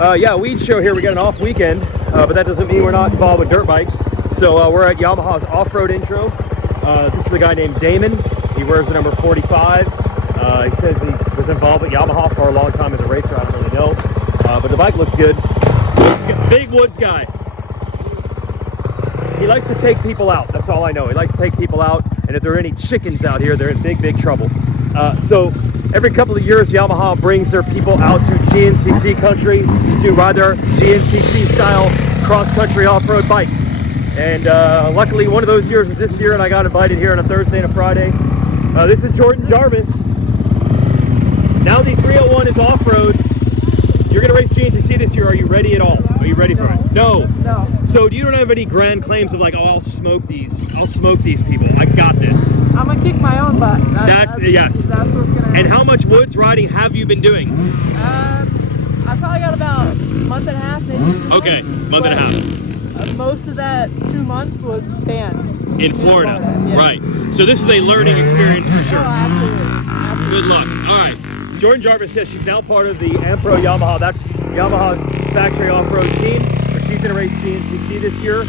Yeah, Weege show here. We got an off weekend, but that doesn't mean we're not involved with dirt bikes. So we're at Yamaha's off-road intro. This is a guy named Damon. He wears the number 45. He says he was involved with Yamaha for a long time as a racer. I don't really know, but the bike looks good. Big woods guy. He likes to take people out. That's all I know. He likes to take people out, and if there are any chickens out here, they're in big trouble. So every couple of years, Yamaha brings their people out to GNCC country to ride their GNCC style cross-country off-road bikes. And luckily, one of those years is this year, and I got invited here on a Thursday and a Friday. This is Jordan Jarvis. Now the 301 is off-road. You're going to race GNCC this year. Are you ready at all? Are you ready for it? No. No. So you don't have any grand claims of like, oh, I'll smoke these people. I got this. I'm going to kick my own butt. Yes. That's what's going to happen. And how much woods riding have you been doing? I probably got about a month and a half, maybe. Okay, month and a half. Most of that 2 months was sand. In Florida, yeah. Right. So this is a learning experience for sure. Oh, absolutely. Good luck. All right. Jordan Jarvis says she's now part of the Ampro Yamaha. That's Yamaha's factory off-road team. But she's going to race GNCC this year.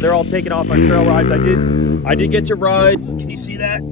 They're all taking off on trail rides. I did get to ride. Can you see that?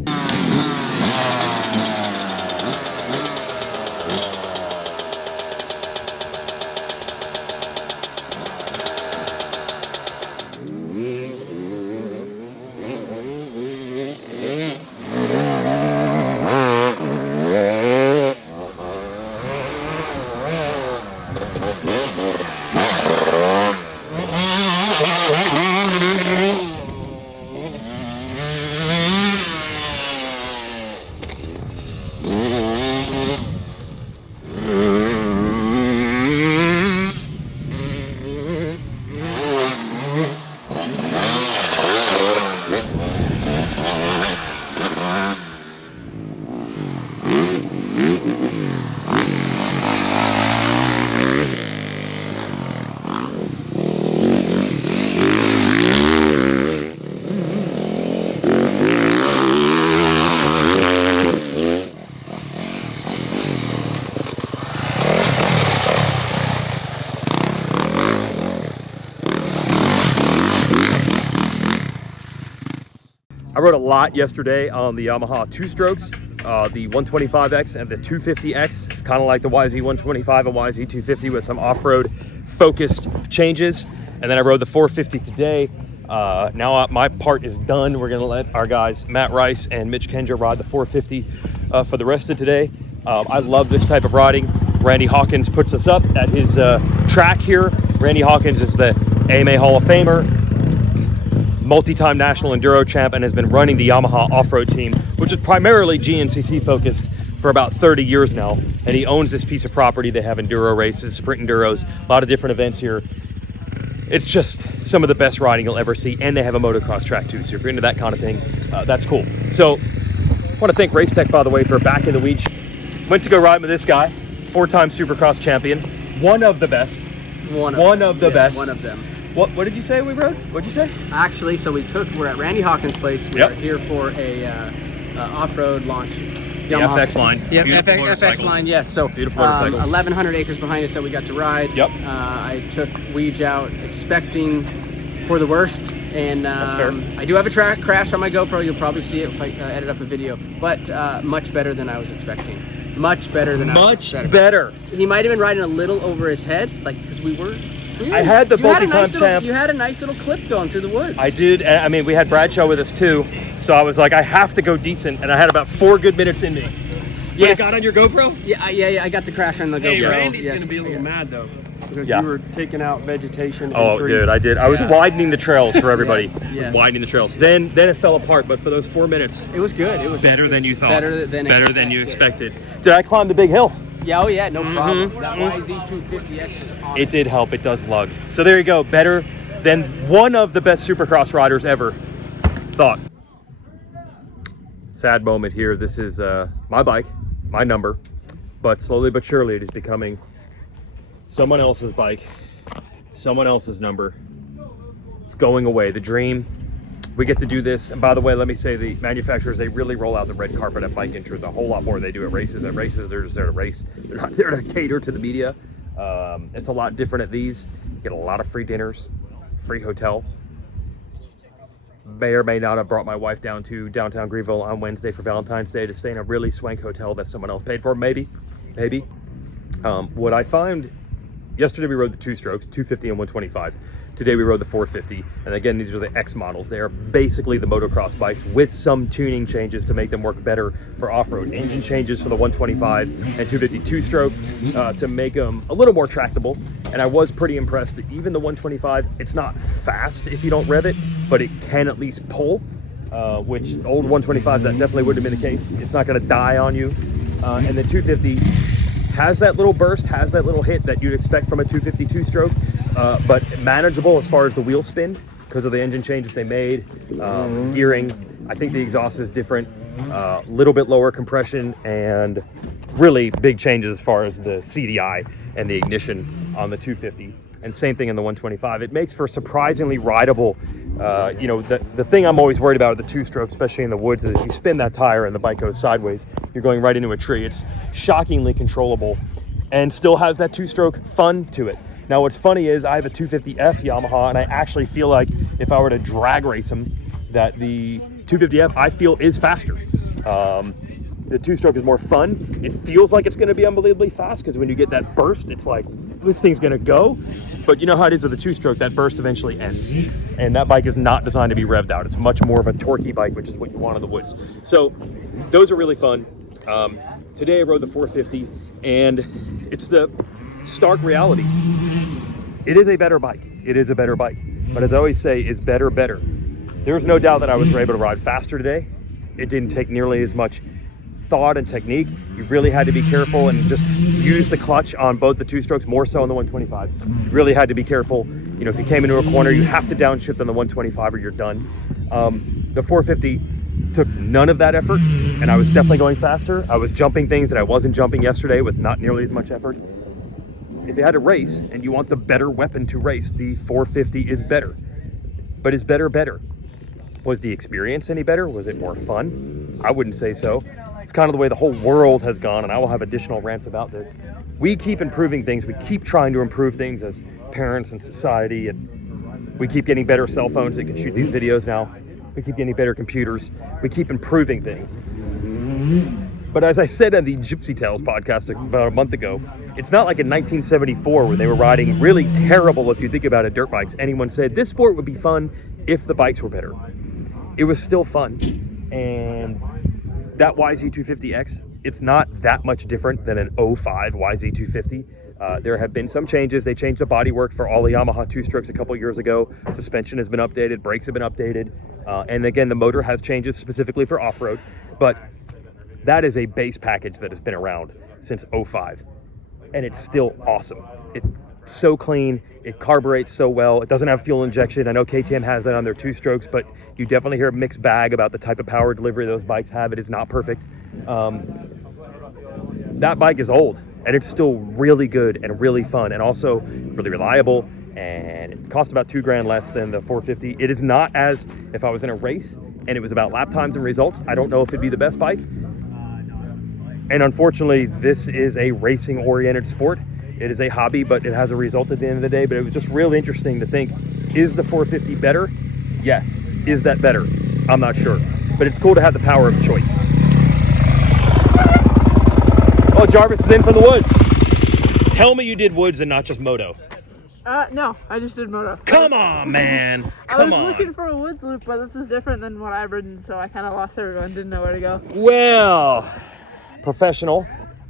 I rode a lot yesterday on the Yamaha two-strokes, the 125X and the 250X. It's kind of like the YZ125 and YZ250 with some off-road focused changes. And then I rode the 450 today. Now my part is done. We're gonna let our guys, Matt Rice and Mitch Kendra, ride the 450 for the rest of today. I love this type of riding. Randy Hawkins puts us up at his track here. Randy Hawkins is the AMA Hall of Famer, multi-time national enduro champ, and has been running the Yamaha off-road team, which is primarily GNCC focused for about 30 years now. And he owns this piece of property. They have enduro races, sprint enduros, a lot of different events here. It's just some of the best riding you'll ever see. And they have a motocross track too. So if you're into that kind of thing, that's cool. So I want to thank RaceTech, by the way, for back in the Weege. Went to go ride with this guy, 4-time Supercross champion, one of the best. One of the best. One of them. What did you say we rode? What'd you say? Actually, so we're at Randy Hawkins' place. We're here for a off-road launch. The FX line. Yeah, FX line, yes. So beautiful motorcycles. 1,100 acres behind us, so we got to ride. Yep. I took Weege out expecting for the worst, and I do have a track crash on my GoPro. You'll probably see it if I edit up a video, but much better than I was expecting. Much better than I was expecting. Much better. He might have been riding a little over his head, like, because we were. I had the multi-time champ. You had a nice little clip going through the woods. I did. I mean, we had Bradshaw with us too, so I was like, I have to go decent, and I had about 4 good minutes in me. Yes. You got on your GoPro? Yeah, I got the crash on the GoPro. Hey, Randy's gonna be a little mad though, because you were taking out vegetation. Oh, and trees. dude, I did. I was widening the trails for everybody. Yes. Widening the trails. Then it fell apart, but for those 4 minutes, it was good. It was better than you thought. Better than you expected. Did I climb the big hill? Yeah, oh yeah, no problem. That YZ250X was on. It did help. It does lug. So there you go. Better than one of the best Supercross riders ever thought. Sad moment here. This is my bike, my number, but slowly but surely it is becoming someone else's bike, someone else's number. It's going away. The dream. We get to do this. And by the way, let me say, the manufacturers, they really roll out the red carpet at bike intros a whole lot more than they do at races. At races, they're just there to race. They're not there to cater to the media. It's a lot different at these. You get a lot of free dinners, free hotel. May or may not have brought my wife down to downtown Greenville on Wednesday for Valentine's Day to stay in a really swank hotel that someone else paid for. Maybe. What I found, yesterday we rode the 2-strokes, 250 and 125. Today we rode the 450, and again, these are the X models. They are basically the motocross bikes with some tuning changes to make them work better for off-road. Engine changes for the 125 and 250 2-stroke to make them a little more tractable. And I was pretty impressed that even the 125, it's not fast if you don't rev it, but it can at least pull, which old 125s, that definitely wouldn't have been the case. It's not gonna die on you. And the 250 has that little burst, has that little hit that you'd expect from a 250 2-stroke, but manageable as far as the wheel spin because of the engine changes they made. Gearing, I think the exhaust is different, little bit lower compression, and really big changes as far as the CDI and the ignition on the 250. And same thing in the 125. It makes for surprisingly rideable. You know, the thing I'm always worried about with the 2-stroke, especially in the woods, is if you spin that tire and the bike goes sideways, you're going right into a tree. It's shockingly controllable and still has that 2-stroke fun to it. Now, what's funny is I have a 250F Yamaha, and I actually feel like if I were to drag race them, that the 250F I feel is faster. The 2-stroke is more fun. It feels like it's going to be unbelievably fast because when you get that burst, it's like, this thing's going to go. But you know how it is with the 2-stroke, that burst eventually ends. And that bike is not designed to be revved out. It's much more of a torquey bike, which is what you want in the woods. So those are really fun. Today I rode the 450, and it's the stark reality. It is a better bike. It is a better bike. But as I always say, is better better. There's no doubt that I was able to ride faster today. It didn't take nearly as much thought and technique. You really had to be careful and just use the clutch on both the 2-strokes, more so on the 125. You really had to be careful. You know, if you came into a corner, you have to downshift on the 125 or you're done. The 450 took none of that effort, and I was definitely going faster. I was jumping things that I wasn't jumping yesterday with not nearly as much effort. If you had to race and you want the better weapon to race, the 450 is better. But is better better? Was the experience any better? Was it more fun? I wouldn't say so. It's kind of the way the whole world has gone, and I will have additional rants about this. We keep improving things. We keep trying to improve things as parents and society, and we keep getting better cell phones that can shoot these videos now. We keep getting better computers. We keep improving things. But as I said on the Gypsy Tales podcast about a month ago, it's not like in 1974 when they were riding really terrible, if you think about it, dirt bikes. Anyone said this sport would be fun if the bikes were better. It was still fun. And that YZ250X, it's not that much different than an 05 YZ250. There have been some changes. They changed the bodywork for all the Yamaha 2-strokes a couple years ago. Suspension has been updated, brakes have been updated. And again, the motor has changes specifically for off-road. But that is a base package that has been around since 05. And it's still awesome. It's so clean. It carburetes so well. It doesn't have fuel injection. I know KTM has that on their 2-strokes, but you definitely hear a mixed bag about the type of power delivery those bikes have. It is not perfect. That bike is old, and it's still really good and really fun, and also really reliable, and it costs about $2,000 less than the 450. It is not as if I was in a race and it was about lap times and results. I don't know if it'd be the best bike. And unfortunately, this is a racing-oriented sport. It is a hobby, but it has a result at the end of the day. But it was just real interesting to think, is the 450 better? Yes. Is that better? I'm not sure. But it's cool to have the power of choice. Oh, Jarvis is in from the woods. Tell me you did woods and not just moto. No, I just did moto. Come on, man. I was looking for a woods loop, but this is different than what I've ridden, so I kind of lost everyone, didn't know where to go. Well, professional,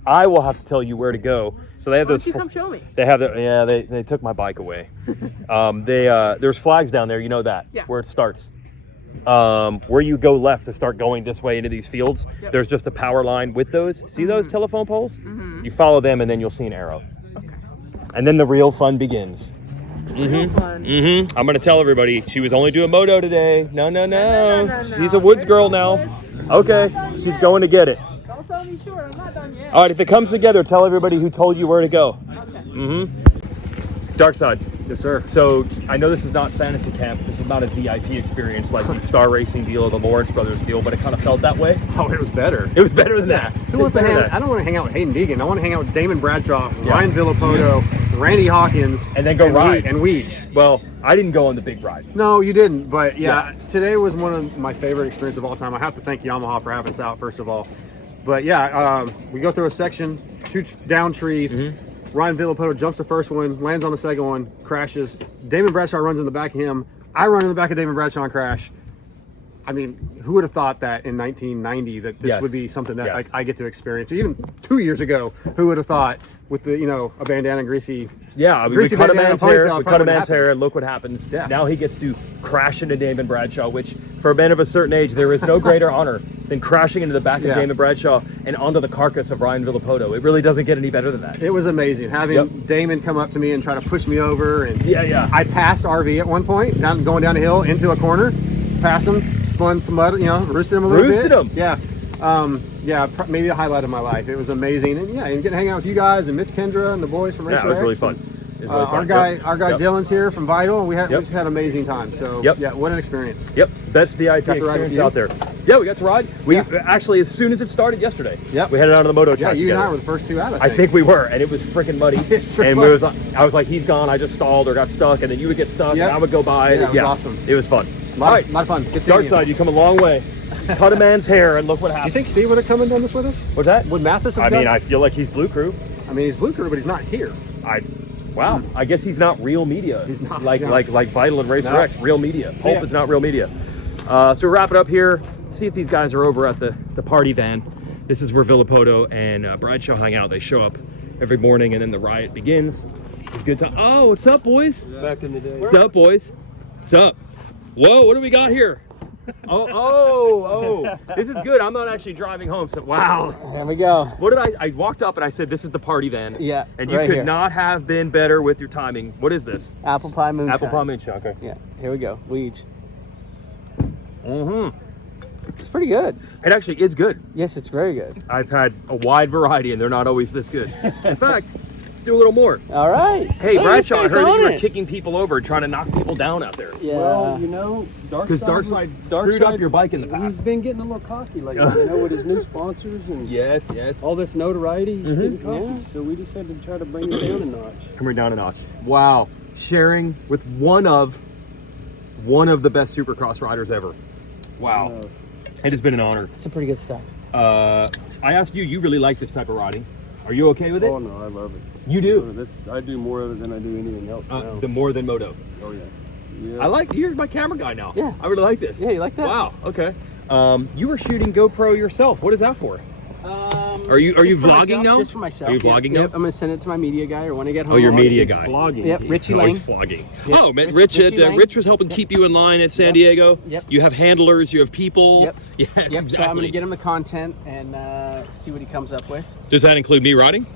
I will have to tell you where to go. So they have Why those. don't you come show me? They have the. Yeah, they took my bike away. There's flags down there. You know that. Yeah. Where it starts. Where you go left to start going this way into these fields. Yep. There's just a power line with those. See those telephone poles? Mm-hmm. You follow them, and then you'll see an arrow. Okay. And then the real fun begins. Real fun. Mm-hmm. I'm gonna tell everybody she was only doing moto today. No. She's a woods girl now. Okay. She's going to get it. Don't sell me short. I'm not done yet. All right, if it comes together, tell everybody who told you where to go. Okay. Darkside. Yes, sir. So I know this is not fantasy camp. This is not a VIP experience like the Star Racing deal or the Lawrence Brothers deal, but it kind of felt that way. Oh, it was better. It was better than that. Who wants to hang? I don't want to hang out with Hayden Deegan. I want to hang out with Damon Bradshaw, Ryan Villopoto, Randy Hawkins, and then go ride. And Weege. Well, I didn't go on the big ride. No, you didn't. But yeah, today was one of my favorite experiences of all time. I have to thank Yamaha for having us out, first of all. But yeah, we go through a section, 2 down trees. Ryan Villopoto jumps the first one, lands on the second one, crashes. Damon Bradshaw runs in the back of him. I run in the back of Damon Bradshaw and crash. I mean, who would have thought that in 1990 that this would be something that I get to experience? Even 2 years ago, who would have thought with the, a bandana and greasy. Yeah, I mean, we cut a man's hair, and look what happens. Yeah. Now he gets to crash into Damon Bradshaw, which for a man of a certain age, there is no greater honor than crashing into the back of Damon Bradshaw and onto the carcass of Ryan Villopoto. It really doesn't get any better than that. It was amazing having Damon come up to me and try to push me over. And I passed RV at one point, going down a hill into a corner, passed him, spun some mud, roosted him a little bit. Yeah, maybe the highlight of my life. It was amazing, and and getting to hang out with you guys and Mitch Kendra and the boys from RaceTech. Yeah, it was really fun. Our guy Dylan's here from Vital, and we just had an amazing time. So yeah, what an experience. Best VIP experience out there. Yeah, we got to ride. We actually, as soon as it started yesterday, we headed out on the moto track. Yeah, you together. and I were the first 2 out. I think we were, and it was freaking muddy. I was like, he's gone. I just stalled or got stuck, and then you would get stuck, and I would go by. Yeah, it was awesome. It was fun. A lot of fun. Darkside, you come a long way. Cut a man's hair, and look what happened. You think Steve would have come and done this with us? What's that? Would Mathis have done? I mean, I feel like he's Blue Crew. I mean, he's Blue Crew, but he's not here. Wow. I guess he's not real media. He's not like Vital and Racer X, real media. Pulp is not real media. So we'll wrap it up here. See if these guys are over at the party van. This is where Villopoto and Bradshaw hang out. They show up every morning, and then the riot begins. It's a good time. Oh, what's up, boys? Back in the day. What's up, boys? What's up? Whoa, what do we got here? Oh, this is good. I'm not actually driving home, so wow. There we go. What did I walked up and I said, this is the party van. Yeah, and you could not have been better with your timing. What is this? Apple pie moonshine. Apple pie moonshine, okay. Yeah, here we go. Weege. It's pretty good. It actually is good. Yes, it's very good. I've had a wide variety, and they're not always this good. In fact, let's do a little more. All right. Hey, Bradshaw, I heard that you were kicking people over, trying to knock people down out there. Yeah. Well, Darkside screwed up your bike in the past. He's been getting a little cocky lately, with his new sponsors and all this notoriety. He's getting cocky, so we just had to try to bring it down a notch. Come down a notch. Wow. Sharing with one of the best Supercross riders ever. Wow. It has been an honor. Some pretty good stuff. I asked you really like this type of riding. Are you okay with it? Oh no, I love it. You do? I do more of it than I do anything else now. The more than moto. Oh yeah. You're my camera guy now. Yeah. I really like this. Yeah, you like that? Wow, okay. You were shooting GoPro yourself. What is that for? Are you vlogging now? Just for myself. Are you vlogging now? Yep, I'm gonna send it to my media guy, or when I get home. Oh, your media guy. Vlogging. Yep, Richie Lane. Always vlogging. Yep. Oh, man, Rich was helping keep you in line at San Diego. Yep. You have handlers, you have people. Yep. Yes, Yep. exactly. So I'm gonna get him the content and see what he comes up with. Does that include me riding?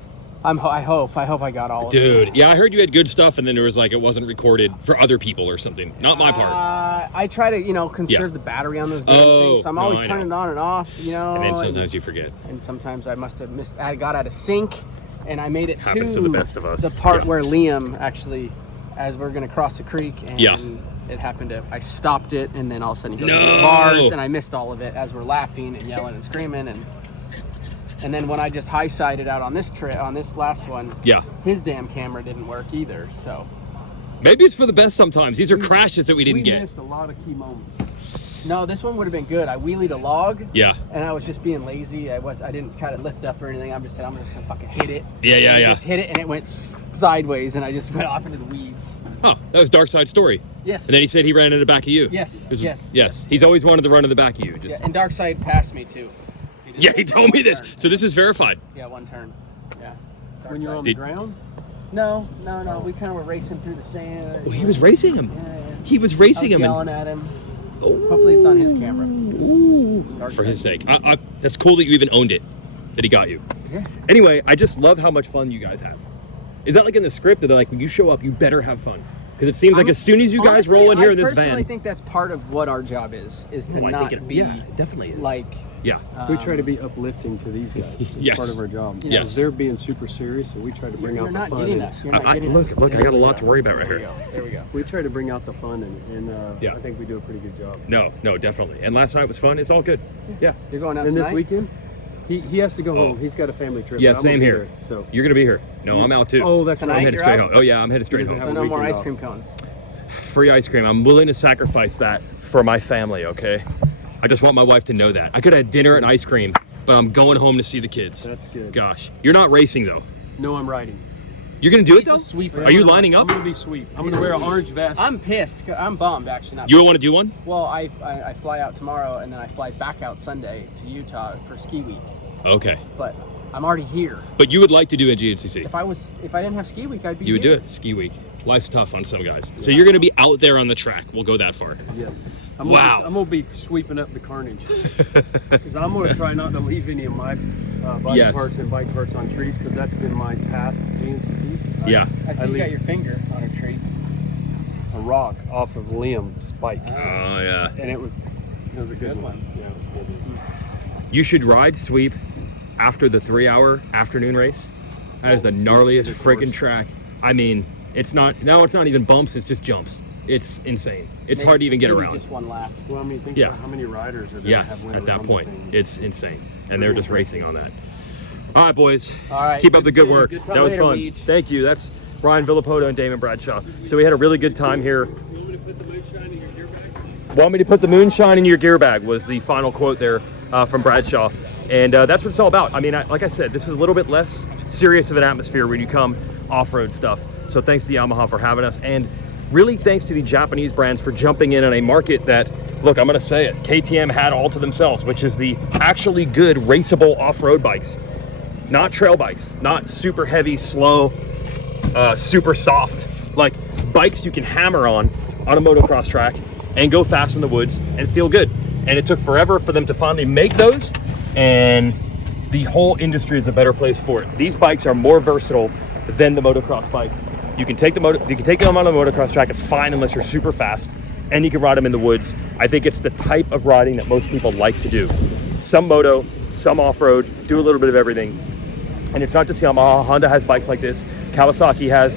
I hope I got all of it. Dude, yeah, I heard you had good stuff, and then there was like it wasn't recorded for other people or something. Not my part. I try to, conserve the battery on those damn things. So I'm always turning it on and off, And then sometimes you forget. And sometimes I must have missed. I got out of sync, and I made it Happens to the best of us. The part where Liam actually, as we're gonna cross the creek, and it happened to. I stopped it, and then all of a sudden he goes into bars, and I missed all of it as we're laughing and yelling and screaming and then when I just high-sided out on this trip, on this last one, his damn camera didn't work either. So maybe it's for the best sometimes. These are crashes that we didn't get. We missed a lot of key moments. No, this one would have been good. I wheelied a log. Yeah. And I was just being lazy. I didn't try to lift up or anything. I'm just gonna fucking hit it. Yeah. Just hit it, and it went sideways, and I just went off into the weeds. Huh, that was Darkside story. Yes. And then he said he ran into the back of you. Yes. He's always wanted to run to the back of you. And Darkside passed me too. He told me this. So this is verified. Yeah, one turn. Yeah. When you're on the ground? No. We kind of were racing through the sand. Well, he was racing him. Yeah. He was racing him. Yelling at him. Hopefully it's on his camera. For his sake. That's cool that you even owned it. That he got you. Yeah. Anyway, I just love how much fun you guys have. Is that like in the script that they're like, when you show up, you better have fun? Because it seems like as soon as you guys roll in here in this van. I personally think that's part of what our job is to not be. Yeah, definitely is. Like. Yeah. We try to be uplifting to these guys. It's part of our job. Yes. They're being super serious, so we try to bring out the fun. You're not getting us. Look, I got a lot to worry about right here. There we go. We try to bring out the fun, and I think we do a pretty good job. No, definitely. And last night was fun. It's all good. Yeah. You're going out and tonight? this weekend? He has to go home. He's got a family trip. Yeah, but I'm same gonna be here. there, so You're gonna be here. No, I'm out too. Oh, that's Tonight right. I'm headed you're straight out? home. Oh yeah, I'm headed straight home. So no more weekend ice off. cream cones. Free ice cream. I'm willing to sacrifice that for my family, okay? I just want my wife to know that. I could have dinner and ice cream, but I'm going home to see the kids. That's good. Gosh. You're not racing though. No, I'm riding. You're gonna do it He's though? a sweeper. Are you lining up? I'm gonna be sweet. I'm gonna wear an orange vest. I'm pissed. I'm bummed actually. Not You want to do one? Well, I fly out tomorrow and then I fly back out Sunday to Utah for ski week. Okay. But I'm already here. But you would like to do a GNCC? If I didn't have ski week, I'd be You would do here. it. Ski week. Life's tough on some guys. So you're gonna be out there on the track. We'll go that far. Yes. Wow. I'm gonna be sweeping up the carnage. Because I'm gonna try not to leave any of my body Yes. parts and bike parts on trees, because that's been my past GNCCs. Yeah. I see I you got leave- your finger on a tree. A rock off of Liam's bike, Oh yeah. and it was a good Good one. one. Yeah, it was good. You should ride sweep after the 3-hour afternoon race. That is the gnarliest Of course. freaking track. I mean, it's not even bumps, it's just jumps. It's insane. It's hard to even get Maybe around. Just one lap. Well, I mean, think Yeah. about how many riders are there Yes, have at that point, it's insane. And they're Really just racing on that. All right, boys. All right. Keep up the Good good seeing you. work. Good time. That was Later, fun. Weege. Thank you. That's Ryan Villopoto and Damon Bradshaw. So we had a really good time here. Want me to put the moonshine in your gear bag was the final quote there from Bradshaw. And that's what it's all about. I mean, like I said, this is a little bit less serious of an atmosphere when you come off-road stuff. So thanks to Yamaha for having us. And really thanks to the Japanese brands for jumping in on a market that, look, I'm gonna say it, KTM had all to themselves, which is the actually good raceable off-road bikes. Not trail bikes, not super heavy, slow, super soft. Like bikes you can hammer on a motocross track and go fast in the woods and feel good. And it took forever for them to finally make those, and the whole industry is a better place for it. These bikes are more versatile than the motocross bike. You can take them on a motocross track, it's fine unless you're super fast, and you can ride them in the woods. I think it's the type of riding that most people like to do. Some moto, some off-road, do a little bit of everything. And it's not just Yamaha, Honda has bikes like this. Kawasaki has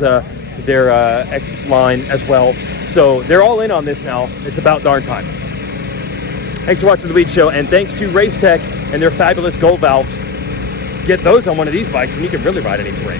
their X line as well. So they're all in on this now. It's about darn time. Thanks for watching the Weege Show, and thanks to RaceTech and their fabulous gold valves. Get those on one of these bikes and you can really ride any terrain.